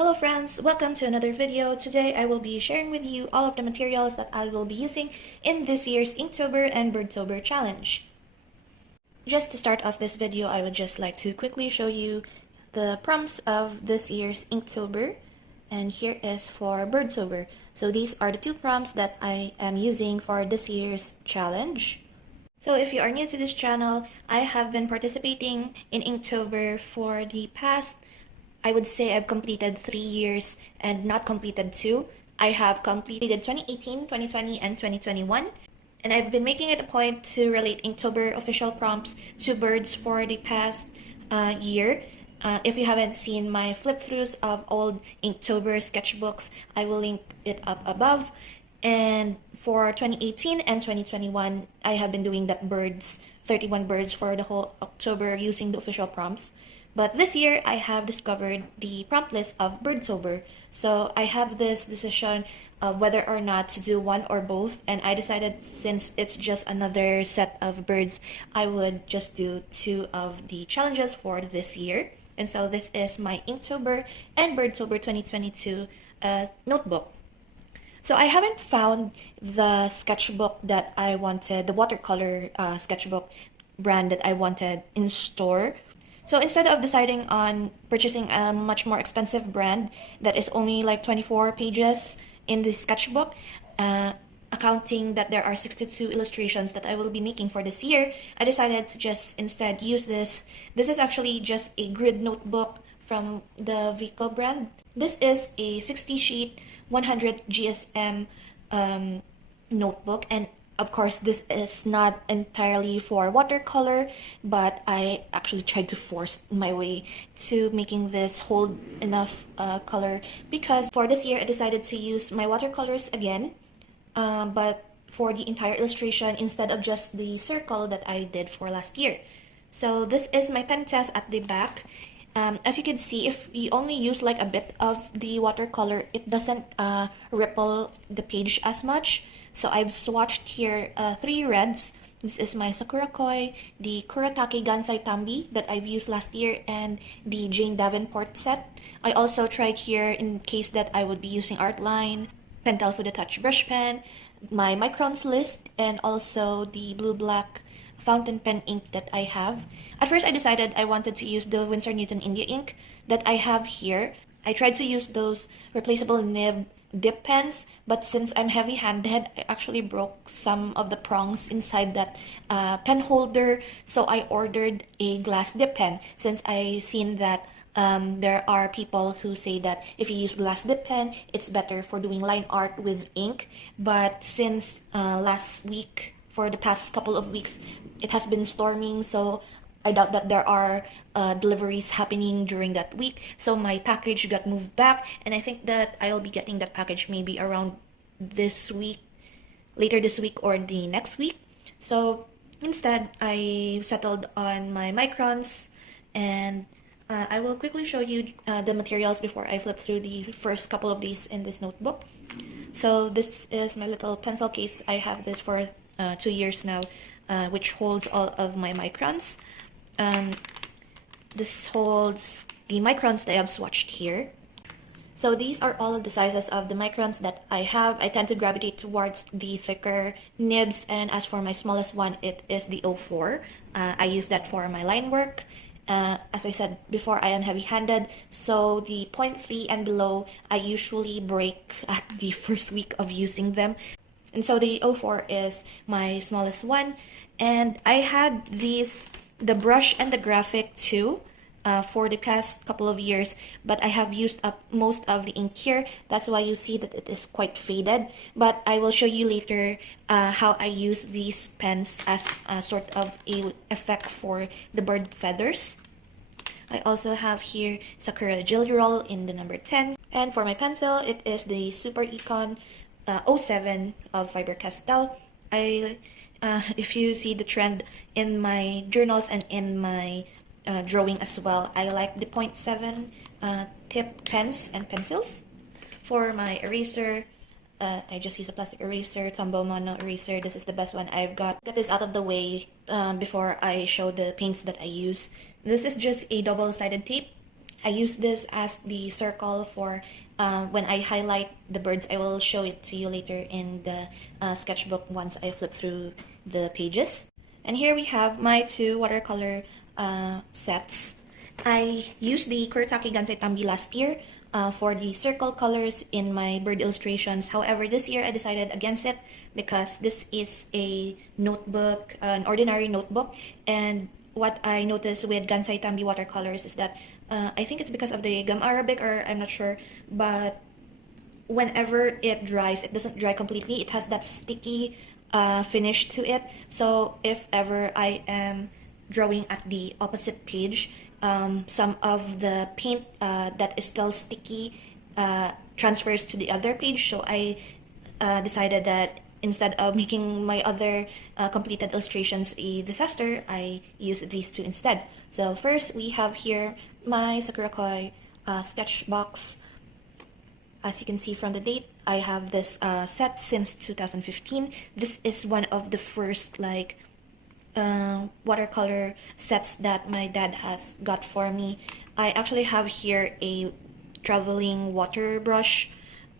Hello friends, welcome to another video. Today I will be sharing with you all of the materials that I will be using in this year's Inktober and Birdtober challenge. Just to start off this video, I would just like to quickly show you the prompts of this year's Inktober, and here is for Birdtober. So these are the two prompts that I am using for this year's challenge. So if you are new to this channel, I have been participating in Inktober for the past, I would say I've completed 3 years and not completed 2. I have completed 2018, 2020, and 2021. And I've been making it a point to relate Inktober official prompts to birds for the past year. If you haven't seen my flip-throughs of old Inktober sketchbooks, I will link it up above. And for 2018 and 2021, I have been doing that birds, 31 birds for the whole October using the official prompts. But this year, I have discovered the prompt list of Birdtober. So I have this decision of whether or not to do one or both. And I decided since it's just another set of birds, I would just do 2 of the challenges for this year. And so this is my Inktober and Birdtober 2022 notebook. So I haven't found the sketchbook that I wanted, the watercolor sketchbook brand that I wanted in store. So instead of deciding on purchasing a much more expensive brand that is only like 24 pages in the sketchbook, accounting that there are 62 illustrations that I will be making for this year, I decided to just instead use this. This is actually just a grid notebook from the Veco brand. This is a 60 sheet 100 GSM notebook, and of course this is not entirely for watercolor, but I actually tried to force my way to making this hold enough color, because for this year I decided to use my watercolors again, but for the entire illustration instead of just the circle that I did for last year. So this is my pen test at the back. As you can see, if you only use like a bit of the watercolor, it doesn't ripple the page as much. So I've swatched here 3 reds. This is my Sakura Koi, the Kuratake Gansai Tambi that I've used last year, and the Jane Davenport set. I also tried here in case that I would be using Artline, Pentel Fuda Touch brush pen, my Micron's list, and also the blue-black fountain pen ink that I have. At first I decided I wanted to use the Winsor Newton India ink that I have here. I tried to use those replaceable nib dip pens, but since I'm heavy-handed, I actually broke some of the prongs inside that pen holder, so I ordered a glass dip pen, since I seen that there are people who say that if you use glass dip pen, it's better for doing line art with ink. But since last week, for the past couple of weeks, it has been storming, so I doubt that there are deliveries happening during that week. So my package got moved back, and I think that I'll be getting that package maybe around this week, later this week or the next week. So instead, I settled on my Microns, and I will quickly show you the materials before I flip through the first couple of these in this notebook. So this is my little pencil case. I have this for 2 years now, which holds all of my Microns. This holds the Microns that I have swatched here. So these are all of the sizes of the Microns that I have. I tend to gravitate towards the thicker nibs, and as for my smallest one, it is the 04. I use that for my line work. As I said before, I am heavy-handed, so the 0.3 and below, I usually break at the first week of using them. And so the 04 is my smallest one. And I had the brush and the graphic too for the past couple of years, but I have used up most of the ink here. That's why you see that it is quite faded. But I will show you later how I use these pens as a sort of a effect for the bird feathers. I also have here Sakura Jelly Roll in the number 10. And for my pencil, it is the Super Econ 07 of Faber Castell. If you see the trend in my journals and in my drawing as well, I like the 0.7 tip pens and pencils. For my eraser, I just use a plastic eraser, Tombow mono eraser. This is the best one I've got. Get this out of the way before I show the paints that I use. This is just a double-sided tape. I use this as the circle for when I highlight the birds. I will show it to you later in the sketchbook once I flip through the pages. And here we have my two watercolor sets. I used the Kuretake Gansai Tambi last year for the circle colors in my bird illustrations. However, this year I decided against it because this is a notebook, an ordinary notebook, and what I noticed with Gansai Tambi watercolors is that I think it's because of the gum arabic, or I'm not sure, but whenever it dries, it doesn't dry completely. It has that sticky finish to it. So if ever I am drawing at the opposite page, some of the paint that is still sticky transfers to the other page. So I decided that instead of making my other completed illustrations a disaster, I use these two instead. So first we have here my Sakurakoi Sketch Box. As you can see from the date, I have this set since 2015. This is one of the first watercolor sets that my dad has got for me. I actually have here a traveling water brush.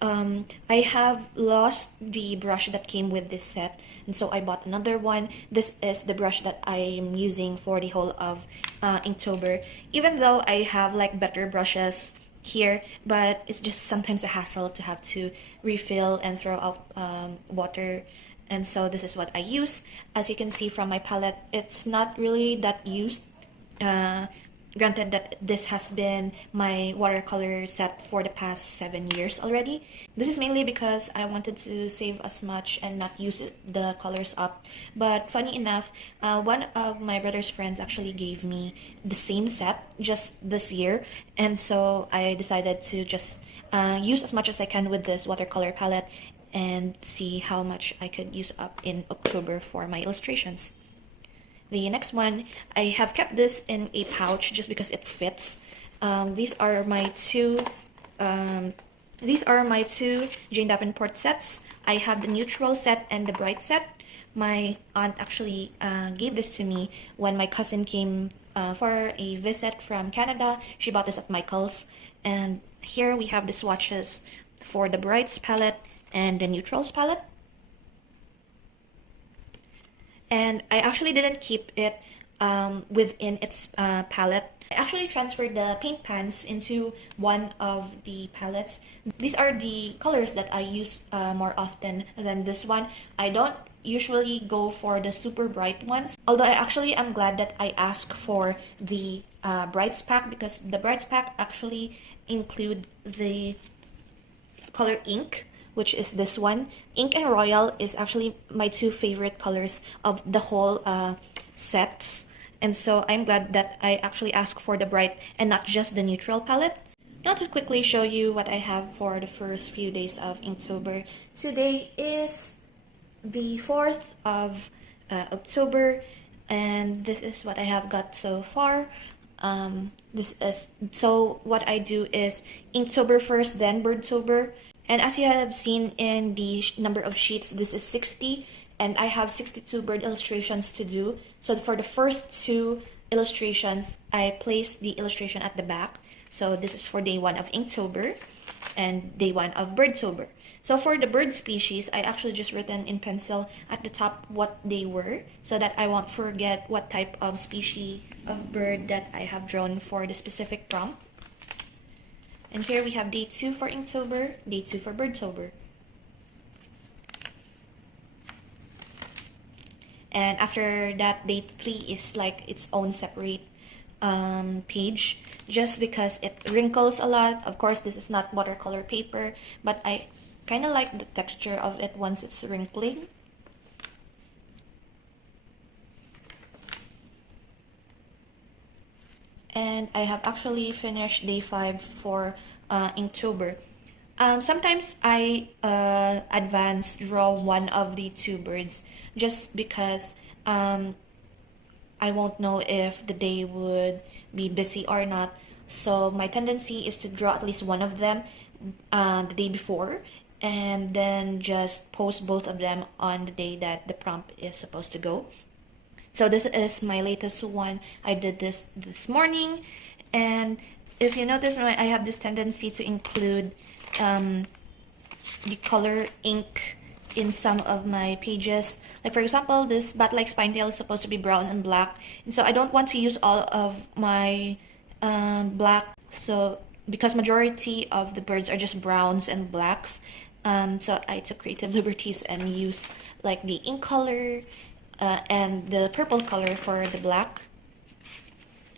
I have lost the brush that came with this set, and so I bought another one. This is the brush that I am using for the whole of Inktober. Even though I have better brushes here, but it's just sometimes a hassle to have to refill and throw out water, and so this is what I use. As you can see from my palette, it's not really that used. Granted that this has been my watercolor set for the past 7 years already. This is mainly because I wanted to save as much and not use the colors up. But funny enough, one of my brother's friends actually gave me the same set just this year, and so I decided to just use as much as I can with this watercolor palette and see how much I could use up in October for my illustrations. The next one, I have kept this in a pouch just because it fits. These are my two Jane Davenport sets. I have the neutral set and the bright set. My aunt actually gave this to me when my cousin came for a visit from Canada. She bought this at Michael's. And here we have the swatches for the brights palette and the neutrals palette. And I actually didn't keep it within its palette. I actually transferred the paint pans into one of the palettes. These are the colors that I use more often than this one. I don't usually go for the super bright ones, although I actually am glad that I asked for the brights pack, because the brights pack actually include the color ink, which is this one. Ink and Royal is actually my two favorite colors of the whole sets. And so I'm glad that I actually asked for the bright and not just the neutral palette. Now to quickly show you what I have for the first few days of Inktober. Today is the 4th of October, and this is what I have got so far. So what I do is Inktober first, then Birdtober. And as you have seen in the number of sheets, this is 60, and I have 62 bird illustrations to do. So for the first two illustrations, I place the illustration at the back. So this is for day 1 of Inktober and day 1 of Birdtober. So for the bird species, I actually just written in pencil at the top what they were, so that I won't forget what type of species of bird that I have drawn for the specific prompt. And here we have day 2 for Inktober, day 2 for Birdtober. And after that, day 3 is like its own separate page, just because it wrinkles a lot. Of course, this is not watercolor paper, but I kind of like the texture of it once it's wrinkling. And I have actually finished day 5 for Inktober. Sometimes I advance draw one of the two birds just because I won't know if the day would be busy or not. So my tendency is to draw at least one of them the day before, and then just post both of them on the day that the prompt is supposed to go. So this is my latest one. I did this morning, and if you notice, I have this tendency to include the color ink in some of my pages. Like for example, this bat-like spine-tail is supposed to be brown and black, and so I don't want to use all of my black, so because majority of the birds are just browns and blacks, so I took creative liberties and used like the ink color and the purple color for the black.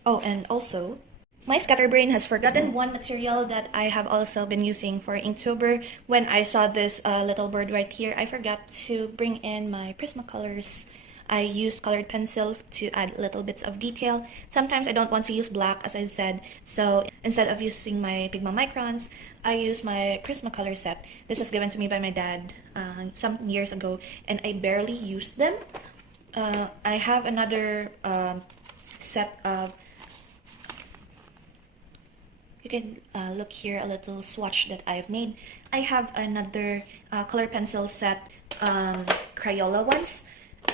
Oh, and also my scatterbrain has forgotten one material that I have also been using for Inktober. When I saw this little bird right here, I forgot to bring in my Prismacolors. I used colored pencil to add little bits of detail. Sometimes I don't want to use black, as I said, so instead of using my Pigma Microns, I use my Prismacolor set. This was given to me by my dad some years ago, and I barely used them. I have another set of, you can look here, a little swatch that I've made. I have another color pencil set, Crayola ones,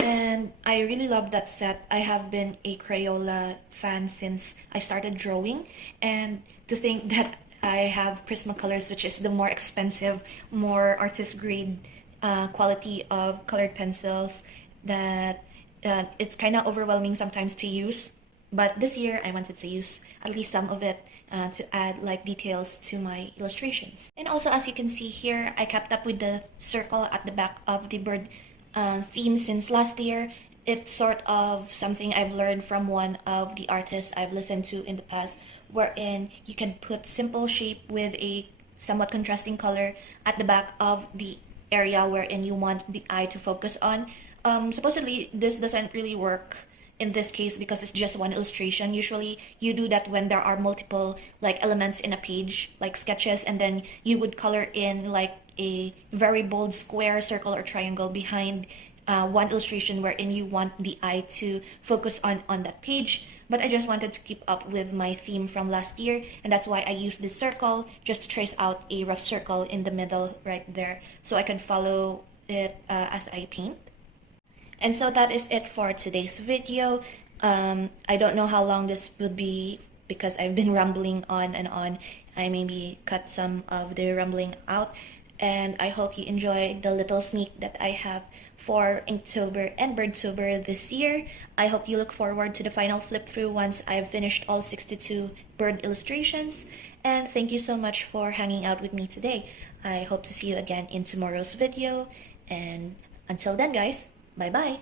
and I really love that set. I have been a Crayola fan since I started drawing, and to think that I have Prismacolors, which is the more expensive, more artist grade quality of colored pencils, that it's kind of overwhelming sometimes to use. But this year I wanted to use at least some of it to add like details to my illustrations. And also, as you can see here, I kept up with the circle at the back of the bird theme since last year. It's sort of something I've learned from one of the artists I've listened to in the past, wherein you can put simple shape with a somewhat contrasting color at the back of the area wherein you want the eye to focus on. Supposedly this doesn't really work in this case because it's just one illustration. Usually you do that when there are multiple like elements in a page, like sketches, and then you would color in like a very bold square, circle, or triangle behind one illustration wherein you want the eye to focus on that page. But I just wanted to keep up with my theme from last year, and that's why I used this circle just to trace out a rough circle in the middle right there so I can follow it as I paint. And so that is it for today's video. I don't know how long this will be because I've been rambling on and on. I maybe cut some of the rambling out, and I hope you enjoyed the little sneak that I have for Inktober and Birdtober this year. I hope you look forward to the final flip through once I've finished all 62 bird illustrations. And thank you so much for hanging out with me today. I hope to see you again in tomorrow's video, and until then guys, bye bye.